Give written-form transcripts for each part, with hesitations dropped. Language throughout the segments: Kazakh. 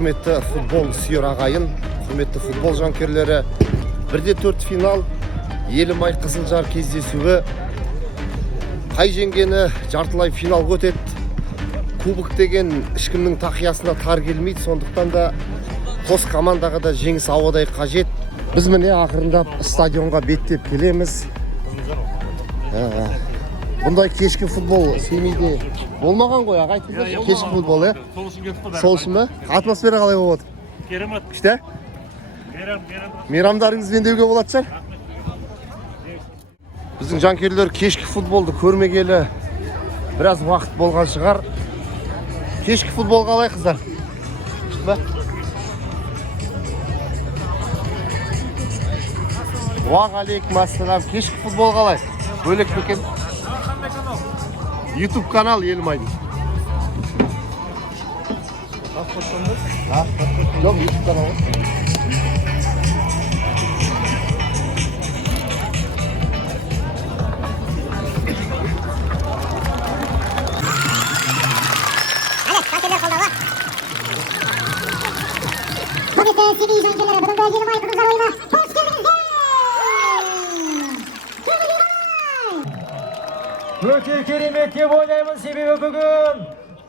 құрметті футбол сүйер ағайын, құрметті футбол жанкерлері, 1-4 финал, Елімай Қызылжар кездесуі. Қай жеңгені жартылай финалға өтеді. Кубок деген ешкімнің тақиясына тар келмейді, сондықтан да қос командаға да жеңіс ауадай қажет. Біз міне ақырындап стадионға беттеп келеміз. Бұндай кешкі футбол Семейде болмаған ғой, ағайтыңыз. Кешкі футбол, Сол үшін бе? Атмосфера қалай болып отыр? Керемет. Күшті? Мейрамдарыңызбен деуге болады шығар? Біздің жанкерлер кешкі футболды көрмегелі біраз уақыт болған шығар. Кешкі футбол қалай, қыздар? Күшті бе? Уағалейкум ассалам. Кешкі футбол қалай? Бөлек бекен? YouTube канал Елімайдың. Жоқ, YouTube каналы. Семей жанкерлері, бүгінгі Елімай Қызылжар ойына қош келдіңіздер! Өте керемет деп ойлаймын, себебі бүгін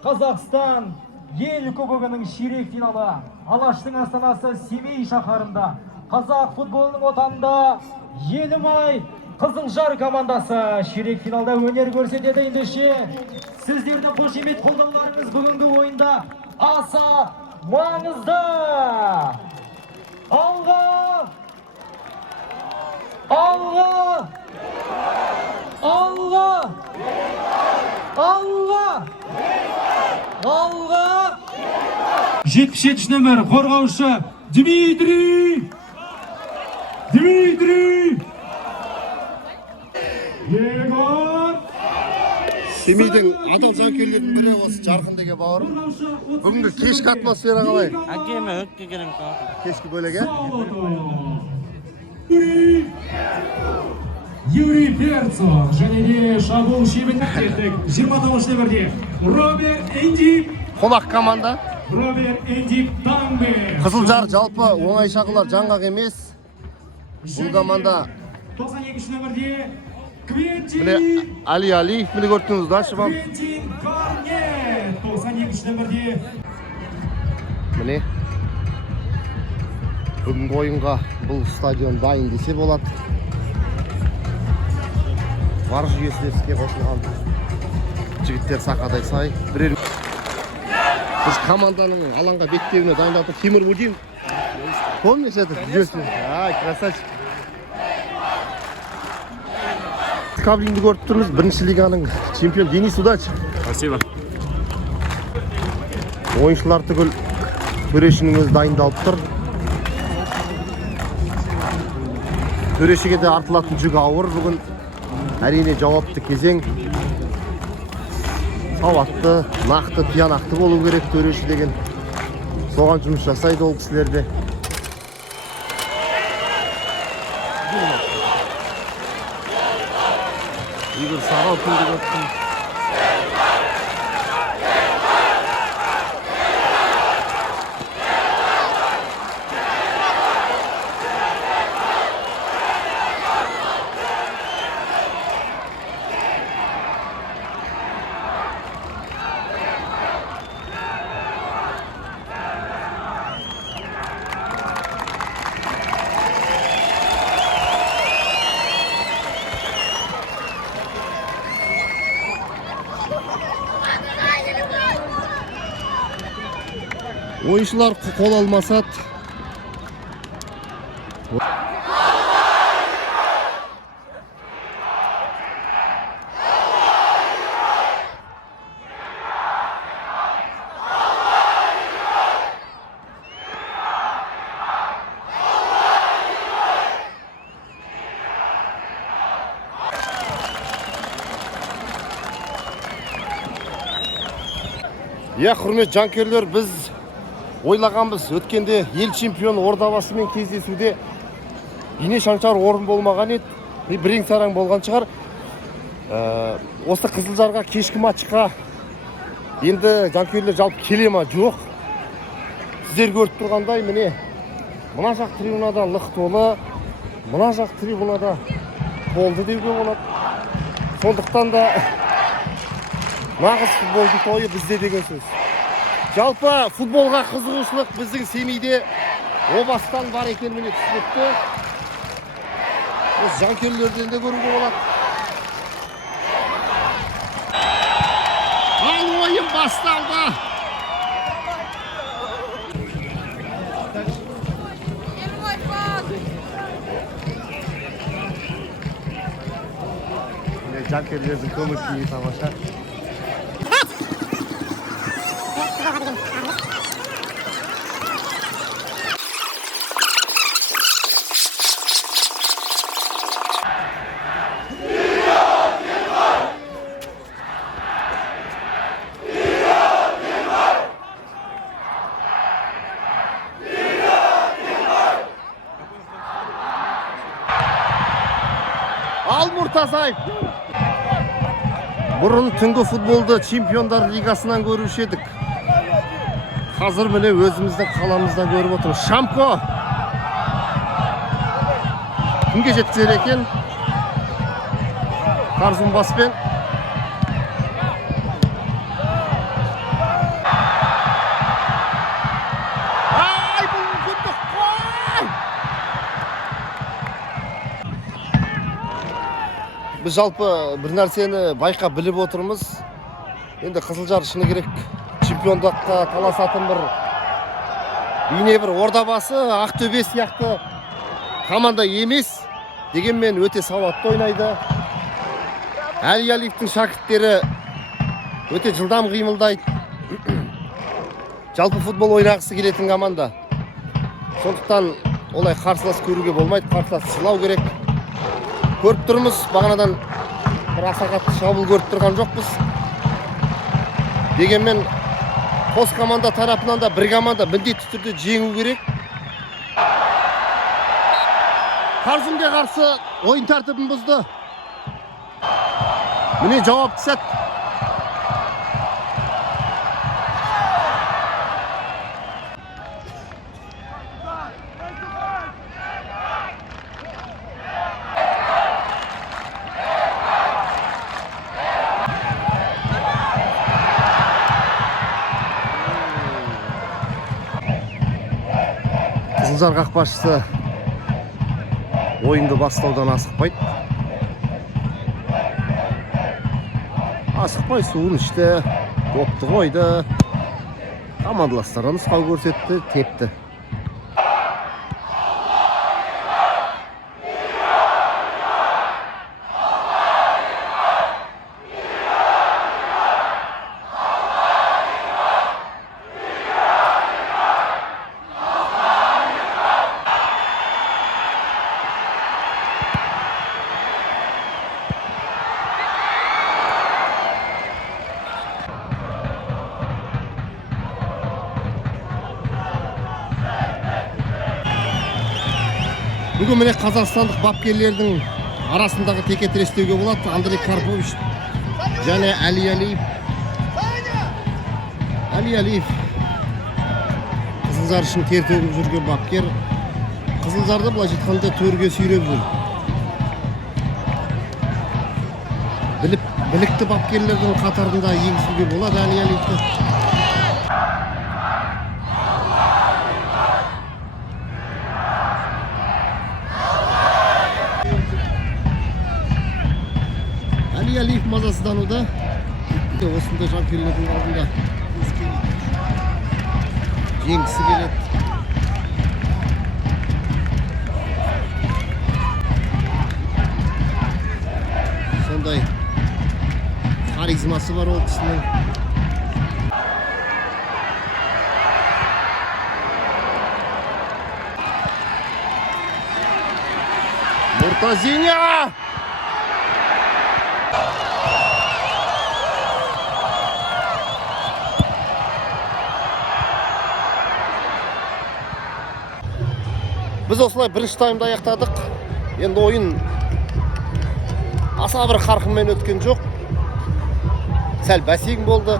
Қазақстан ел кубогының ширек финалы Алаштың астанасы Семей шаһарында қазақ футболының отанында Елімай Қызылжар командасы ширек финалда өнер көрсетеді. Ендеше сіздердің қошемет қолдауларыңыз бүгінгі ойында аса маңызды. Алға! Алға! Алға! Алға! Алға! 77 нөмір қорғаушы Дмитрий! Егор! Семейдің адал жанкерлерінің бірі осы Жарқындege бауырым. Бүгінгі кешкі атмосфера қалай? Әкеме өтке керем қалды. Кешкі бөлеге? Юрий Перцов және де шабуыл шебінде 29 нөмірде Роберт Эндип. Қонақ команда. Роберт Эндип Дамбе. Қызылжар жалпы оңай шағылар жаңғақ емес. Бұл команда 92 нөмірде Квентин. Міне Али Алиев, міне көрдіңіз да шыбам. Квентин Корнет. 92 нөмірде. Міне бүгінгі ойынға бұл стадион дайын десе болады. Бар жүйесі іске қосылған. Жігіттер сақадай сай. Біз команданың алаңға беттеуіне дайындалып Тимур Будин. Помнишь это? Ай, красавчик. Каблинді көріп тұрмыз. Бірінші лиганың чемпион Денис Удач. Спасибо. Ойыншылар түгіл төрешінің өзі дайындалып тұр. Төрешіге де артылатын жүк ауыр бүгін. Әрине жауапты кезең. Сауатты, нақты, тиянақты болу керек төреші деген. Соған жұмыс жасайды ол кісілерде. Игорь Саралкин деп өттім. Oyuncular kol almasat. Ya hürmet cankörler, biz ойлағанбыз, өткенде ел чемпионы Ордабасымен кездесуде ине шаншар орын болмаған еді. Бірең сараң болған шығар. Осы Қызылжарға кешкі матчқа енді жанкүйерлер жалпы келе ма жоқ. сіздер көріп тұрғандай міне мына жақ трибунада лық толы, мына жақ трибунада толды деуге болады. Сондықтан да нағыз футболдың тойы бізде деген сөз. Жалпы футболға қызығушылық біздің Семейде о бастан бар екен, міне түсінікті. Осы жанкүйерлерден де көруге болады. Ал ойын басталды. Жанкүйерлердің көңіл-күйі тамаша. Ал Мұртазаев. Бұрын түнгі футболды чемпиондар лигасынан көруші едік. Қазір міне өзіміздің қаламызда көріп отырмыз. Шамко кімге жеткізер екен? Карзумбаспен. Ай, бұл мүмкіндік қой! Біз жалпы бір нәрсені байқап біліп отырмыз. Енді Қызылжар шыны керек чемпиондыққа таласатын бір бейне бір ордабасы, Ақтөбе сияқты команда емес. Дегенмен өте сауатты ойнайды. Әлиялиевтің шәкірттері өте жылдам қимылдайды. Жалпы футбол ойнағысы келетін команда. Сондықтан олай қарсылас көруге болмайды, қарсылас сыйлау керек. Көріп тұрмыз, бағанадан бір аса қатты шабуыл көріп тұрған жоқпыз. Дегенмен қос команда тарапынан да бір команда міндетті түрде жеңу керек. Қарзумге қарсы ойын тәртібін бұзды. Міне жауапты сәт. Қызылжар қақпашысы ойынды бастаудан асықпайды. Асықпай суын ішті, допты қойды. Командаластарға нұсқау көрсетті, тепті. Бүгін міне қазақстандық бапкерлердің арасындағы текетірес деуге болады. Андрей Карпович және Әлиялиев. Әлиялиев Қызылжар үшін тер төгіп жүрген бапкер. Қызылжарды былай жетқанда төрге сүйреп жүр. Білікті бапкерлердің қатарында енгізуге болады Әлиялиевті. Әлиялиев мазасыздануда. Осындай жанкүйерлердің алдында жеңгісі келеді. Сондай харизмасы бар ол кісінің. Мұртазиня! Біз осылай бірінші таймда аяқтадық. Енді ойын аса бір қарқынмен өткен жоқ. Сәл бәсең болды.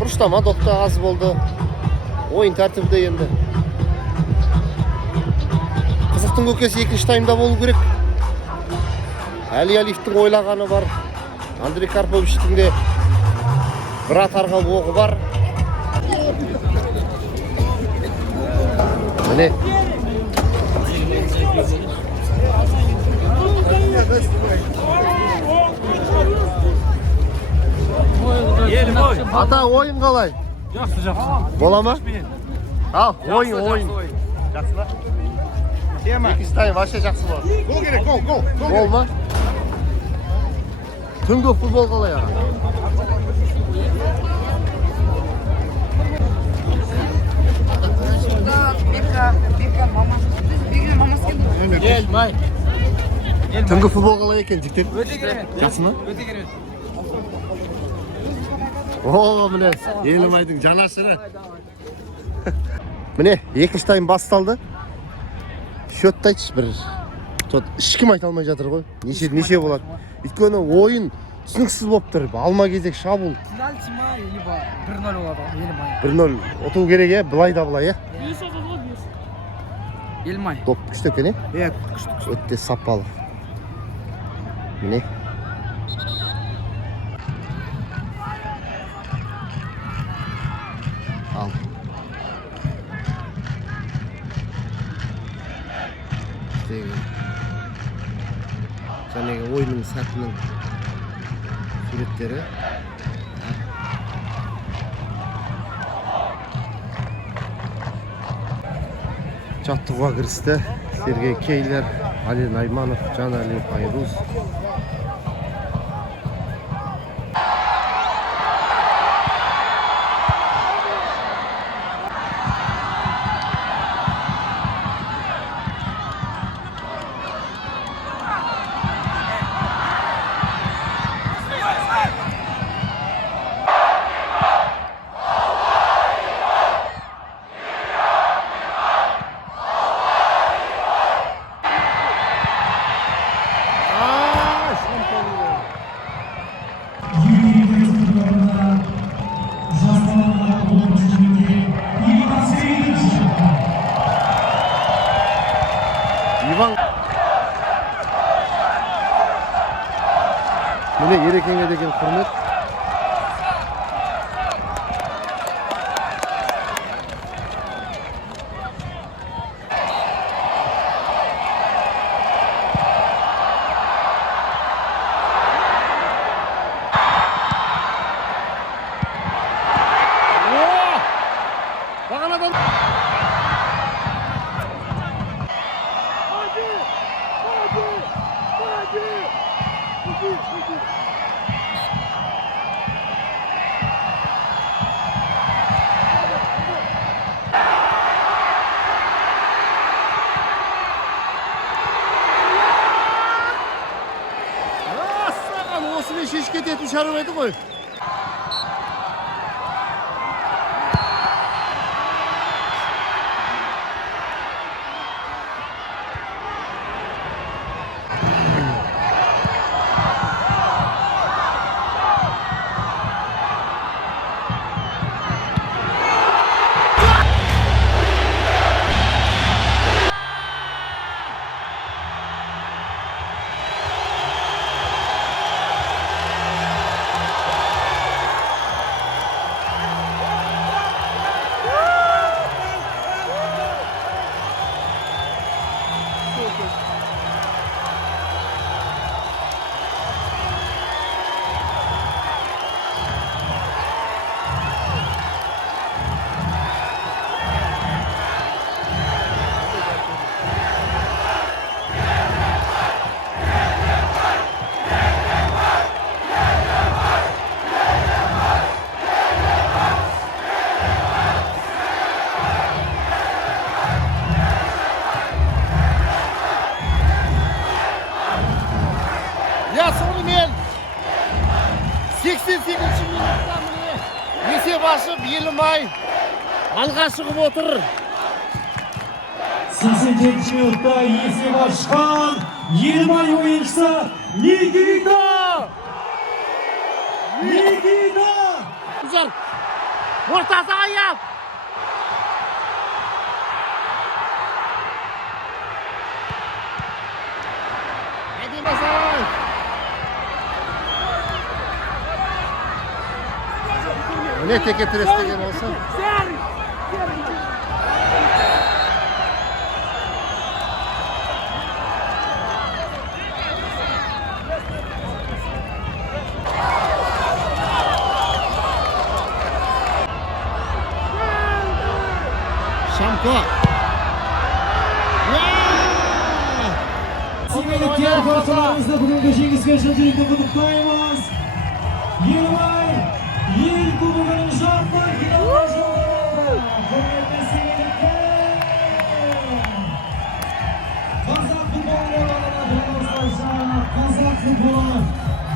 Бұрыштама допта аз болды. Ойын тәртібі енді. Қызықтың көкесі екінші таймда болу керек. Әли Алиевтің ойлағаны бар. Андрей Карповичтің де бір атарға оғы бар. Міне. Ата, ойын қалай? Жақсы. Бола ма? Ал, ойын. Жақсы ба? Екінші тайм вообще жақсы болады. Гол керек, гол. Гол ма? Түнгі футбол қалай аға? Түнгі футбол қалай екен, жіктер? Өте керемет. Жақсы ма? Өте керемет. О, міне, Елімайдың жанашыры. Міне, екінші тайм басталды. Шөтті айтшы бір. Ешкім айта алмай жатыр ғой. Неше болады. Өйткені ойын түсініксіз болып тұр. Алма кезек шабуыл. Пенальти ма, либо 1-0 болады, Елімай. 1-0 ұту керек, е? Былай да былай, е? Елімай. Топ күшті екен, е? Иә, күшті. Өте сапалы. Міне. Ал. Жәнегі ойынның сәтінің суреттері. Жаттығуға кірісті. Сергей Кейлер, Али Найманов, Жанали Пайруз. Міне Ерекеңе деген құрмет. Бағанадан осымен шешіп кететін шаруа еді ғой. Я сонымен 88-ші минутта міне есеп ашып Елімай алға шығып отыр. 87-ші минутта есеп ашқан Елімай ойыншысы Никита! Ұзар! Ортасы аяп! не текетірес деген осы. Шамко. Семейліктер баршаларыңызды бүгінгі жеңіспен шын жүректен құттықтаймыз. Елімай ел кубогының жартылай финалына жолдады. Құрметті семейліктер! Қазақ футболы оралына осылайша қазақ футболы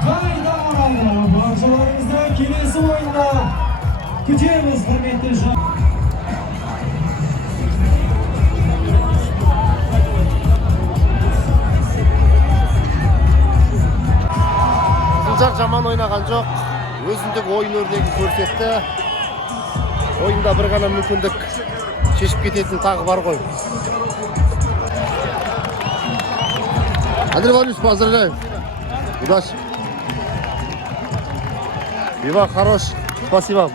қайда оралды. Баршаларыңызды келесі ойында күтеміз, құрметті жан. Қызылжар жаман ойнаған жоқ. Өзіндік ойын өрнегін көрсетті. Ойында бір ғана мүмкіндік шешіп кететін тағы бар ғой. Андрей Владимирович, поздравляю. Удачи. Ива, хорош. Спасибо.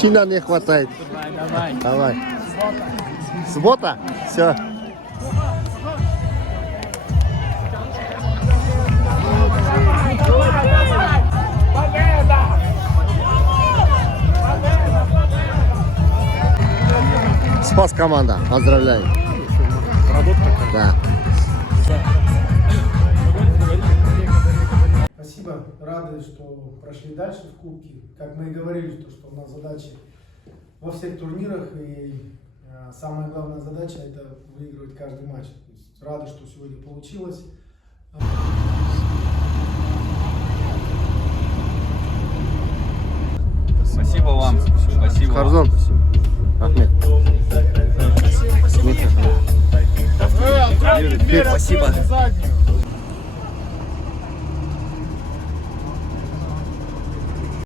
Щина не хватает. Давай. Суббота? Все. Спас команда. Поздравляю. Да. Спасибо, рады, что прошли дальше в Кубке. Как мы и говорили, что у нас задачи во всех турнирах, и самая главная задача — это выигрывать каждый матч. То есть рады, что сегодня получилось. Спасибо вам. Спасибо. Харзон. Ахмед. Спасибо.